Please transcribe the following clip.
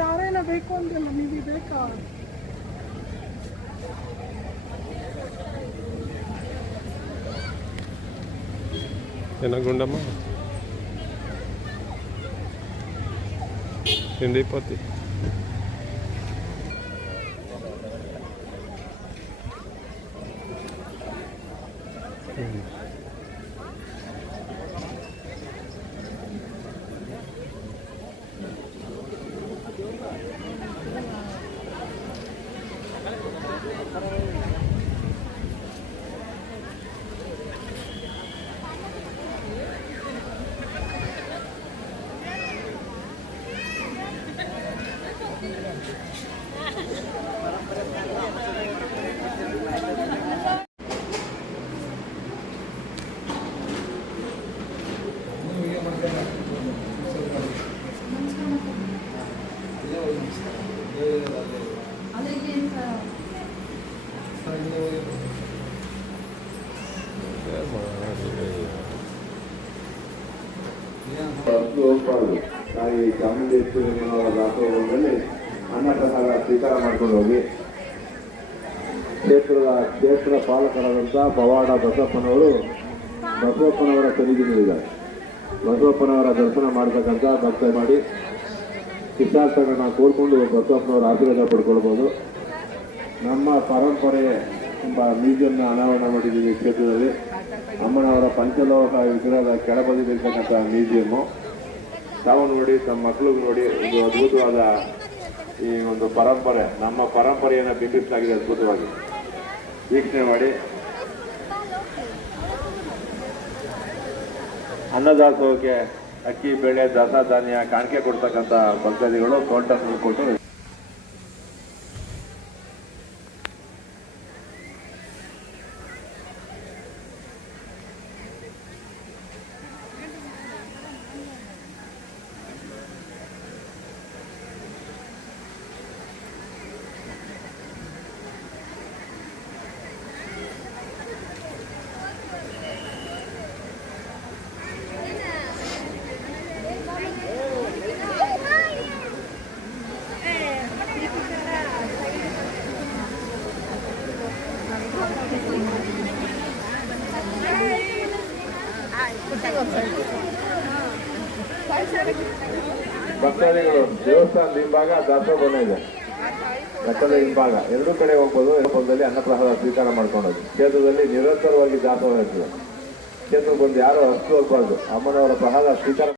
ದಾರೇನ ಬೇಕು ಅಂದಿಲ್ಲ, ನೀವು ಬೇಕಾ? ಏನ ಗುಂಡಮ್ಮ ತಿಂಡಿ ಪತ್ತಿ ತಾಯಿ ಚಾಮುಂಡೇಶ್ವರಿಯವರ ದಾಸೋಹದಲ್ಲಿ ಅನ್ನಪ್ರಸಾದ ಸ್ವೀಕಾರ ಮಾಡ್ಕೊಂಡು ಹೋಗಿ ಕ್ಷೇತ್ರ ಪಾಲಕರಾದಂಥ ಪವಾಡ ಬಸಪ್ಪನವರು ಬಸವಪ್ಪನವರ ಸನ್ನಿಧಿಗಳಿದ್ದಾರೆ. ಬಸವಪ್ಪನವರ ದರ್ಶನ ಮಾಡತಕ್ಕಂಥ ಭಕ್ತ ಮಾಡಿ ಇಷ್ಟಾರ್ಥಗಳನ್ನ ಕೋರ್ಕೊಂಡು ಬಸವಪ್ಪನವರ ಆಶೀರ್ವಾದ ಪಡ್ಕೊಳ್ಬೋದು. ನಮ್ಮ ಪರಂಪರೆ ಎಂಬ ಮ್ಯೂಸಿಯಂನ ಅನಾವರಣ ಮಾಡಿದ್ದೀವಿ ಕ್ಷೇತ್ರದಲ್ಲಿ. ಅಮ್ಮನವರ ಪಂಚಲೋಹ ವಿಗ್ರಹದ ಕೆಳಬದಿರ್ತಕ್ಕಂಥ ಮ್ಯೂಸಿಯಮ್ಮು ತಾವು ನೋಡಿ, ತಮ್ಮ ಮಕ್ಕಳಿಗೆ ನೋಡಿ, ಒಂದು ಅದ್ಭುತವಾದ ಈ ಒಂದು ಪರಂಪರೆ, ನಮ್ಮ ಪರಂಪರೆಯನ್ನು ಬಿಂಬಿಸಲಾಗಿದೆ ಅದ್ಭುತವಾಗಿ. ವೀಕ್ಷಣೆ ಮಾಡಿ. ಅನ್ನದಾಸೋಹಕ್ಕೆ ಅಕ್ಕಿ ಬೇಳೆ ದಸ ಧಾನ್ಯ ಕಾಣಿಕೆ ಕೊಡ್ತಕ್ಕಂಥ ಭಕ್ತಾದಿಗಳು ಕೌಂಟರ್ ಕೊಟ್ಟು ಭಕ್ತಾದಿಗಳು ದೇವಸ್ಥಾನದ ಹಿಂಭಾಗ ದಾಸೋಹ ಇದೆ, ರಥದ ಹಿಂಭಾಗ ಎರಡೂ ಕಡೆ ಹೋಗ್ಬೋದು. ಹಬ್ಬದಲ್ಲಿ ಅನ್ನಪ್ರಸಾದ ಸ್ವೀಕಾರ ಮಾಡ್ಕೊಂಡೋದು. ಕ್ಷೇತ್ರದಲ್ಲಿ ನಿರಂತರವಾಗಿ ದಾಸೋಹ ಇರ್ತದೆ. ಕ್ಷೇತ್ರಕ್ಕೆ ಬಂದು ಯಾರು ಹಸ್ತು ಹೋಗ್ಬಾರ್ದು. ಅಮ್ಮನವರ ಪ್ರಸಾದ ಸ್ವೀಕಾರ